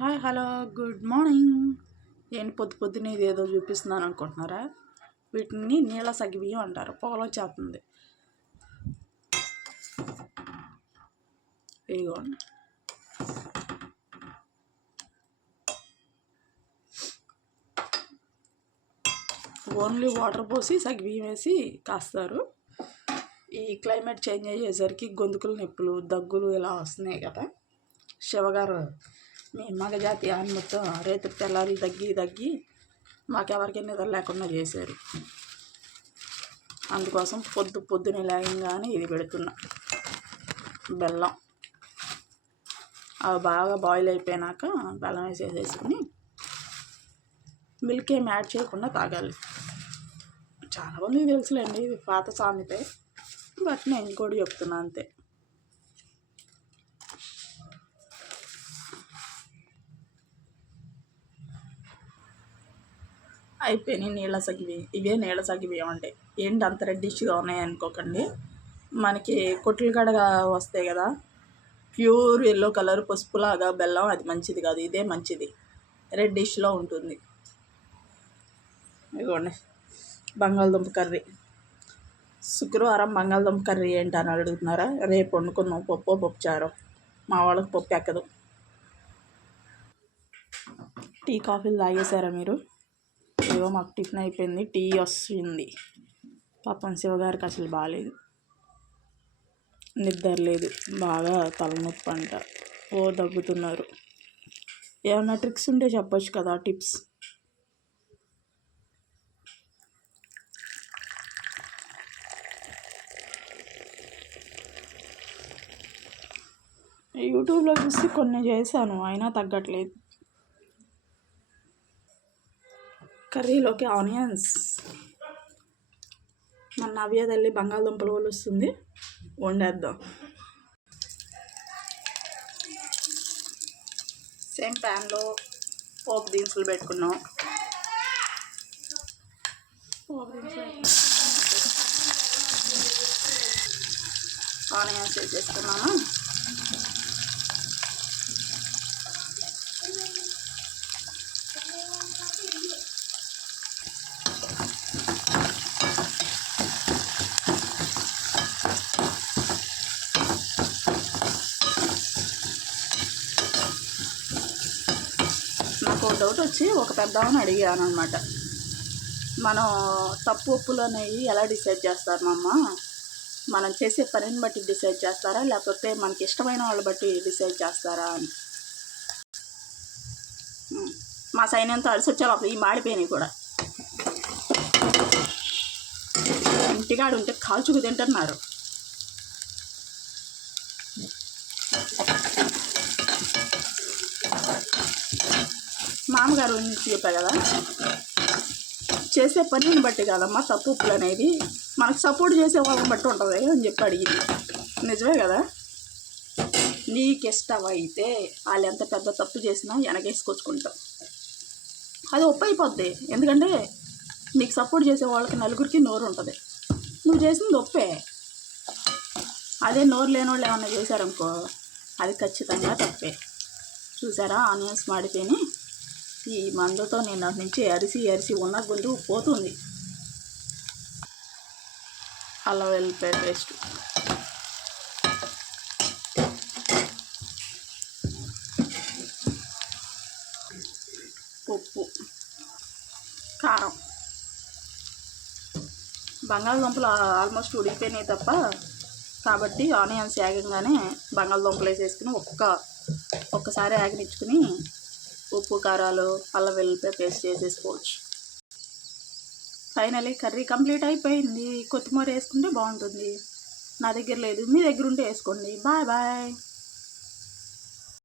Hi hello good morning. ఏంటి పొద్దున్నే ఇదేదో చూపిస్తున్నాను అనుకుంటున్నారా? వీటిని నీళ్ళ సగ్గుబియ్యం అంటారు. పొగలో చేస్తుంది. ఇదిగోండి. ఓన్లీ వాటర్ పోసి సగ్గుబియ్యం వేసి కాస్తారు. ఈ క్లైమేట్ చేంజ్ అయ్యేసరికి గొంతుకుల నొప్పులు, దగ్గులు ఇలా వస్తున్నాయి కదా. శివగారు మీ మగజాతి అని మొత్తం రేతి తెల్లారి తగ్గి మాకెవరికి నిద్ర లేకుండా చేశారు. అందుకోసం పొద్దునే లేయంగానే ఇది పెడుతున్నా. బెల్లం అవి బాగా బాయిల్ అయిపోయినాక బెల్లం వేసేసుకుని మిల్క్ ఏమి యాడ్ చేయకుండా తాగాలి. చాలామందికి తెలుసులేండి, ఇది పాత సామెతే, బట్ నేను ఇంకోటి చెప్తున్నా అంతే. అయిపోయినాయి నీళ్ళ సగ్గుబియ్యం. ఇవే నీళ్ళ సగ్గుబియ్యం అంటే ఏంటి అంత రెడ్డిష్గా ఉన్నాయి అనుకోకండి. మనకి కొట్లు కడగా వస్తాయి కదా, ప్యూర్ ఎల్లో కలర్ పసుపులాగా బెల్లం, అది మంచిది కాదు. ఇదే మంచిది, రెడ్డిష్లో ఉంటుంది. ఇదిగోండి బంగాళదుంప కర్రీ. శుక్రవారం బంగాళదుంప కర్రీ ఏంటి అని అడుగుతున్నారా? రేపు వండుకుందాం పప్పుచారు. మా వాళ్ళకి పప్పు ఎక్కదు. టీ కాఫీలు తాగేశారా మీరు? ఏవో మాకు టిఫిన్ అయిపోయింది, టీ వస్తుంది. పాపం శివగారికి అసలు బాగాలేదు, నిద్ర లేదు, బాగా తలనొప్పి అంట, ఓ దగ్గుతున్నారు. ఏమన్నా ట్రిక్స్ ఉంటే చెప్పొచ్చు కదా, టిప్స్. యూట్యూబ్లో చూసి కొన్ని చేశాను, అయినా తగ్గట్లేదు. కర్రీలోకి ఆనియన్స్, మన నవ్య తల్లి బంగాళదుంపలు వస్తుంది, వండేద్దాం. సేమ్ ప్యాన్లో పోపు దినుసులు పెట్టుకున్నాం. ఆనియన్స్ వేసేసుకున్నాను. నాకు డౌట్ వచ్చి ఒక పెద్దవాడిని అడిగాను అనమాట. మనం తప్పు ఒప్పులు అనేవి ఎలా డిసైడ్ చేస్తారు మా అమ్మ? మనం చేసే పనిని బట్టి డిసైడ్ చేస్తారా, లేకపోతే మనకి ఇష్టమైన వాళ్ళని బట్టి డిసైడ్ చేస్తారా అని. మా సైన్యంతో అడిసి వచ్చారు అప్పుడు ఈ మాడిపోయినాయి కూడా. ఇంటికాడు ఉంటే కాల్చుకు తింటున్నారు. మామగారు నుంచి చెప్పా కదా, చేసే పనిని బట్టి కాదమ్మా తప్పు ఉప్పులు అనేది, మనకు సపోర్ట్ చేసే వాళ్ళని బట్టి ఉంటుంది అని చెప్పి అడిగింది. నిజమే కదా. నీకు ఇష్టమైతే వాళ్ళు ఎంత పెద్ద తప్పు చేసినా వెనకేసుకొచ్చుకుంటాం, అది ఒప్పు అయిపోద్ది. ఎందుకంటే నీకు సపోర్ట్ చేసే వాళ్ళకి నలుగురికి నోరు ఉంటుంది, నువ్వు చేసింది ఒప్పే. అదే నోరు లేని వాళ్ళు ఏమన్నా చేశారనుకో, అది ఖచ్చితంగా తప్పే. చూసారా ఆనియన్స్ మాడిపోయి, ఈ మందుతో నేను అటు నుంచి అరిసి ఉన్న గొంతు పోతుంది. అల్లం వెల్లిపాయ పేస్ట్, ఉప్పు, కారం. బంగాళదుంపలు ఆల్మోస్ట్ ఉడికిపోయినాయి తప్ప, కాబట్టి ఆనియన్స్ వేగంగానే బంగాళదుంపలు వేసేసుకుని ఒక్కసారి ఆగనిచ్చుకుని ఉప్పు కారాలు అల్లం వెల్లిపాయ పేస్ట్ చేసేసుకోవచ్చు. ఫైనలీ కర్రీ కంప్లీట్ అయిపోయింది. కొత్తిమీర వేసుకుంటే బాగుంటుంది. నా దగ్గర లేదు, మీ దగ్గర ఉంటే వేసుకోండి. Bye bye.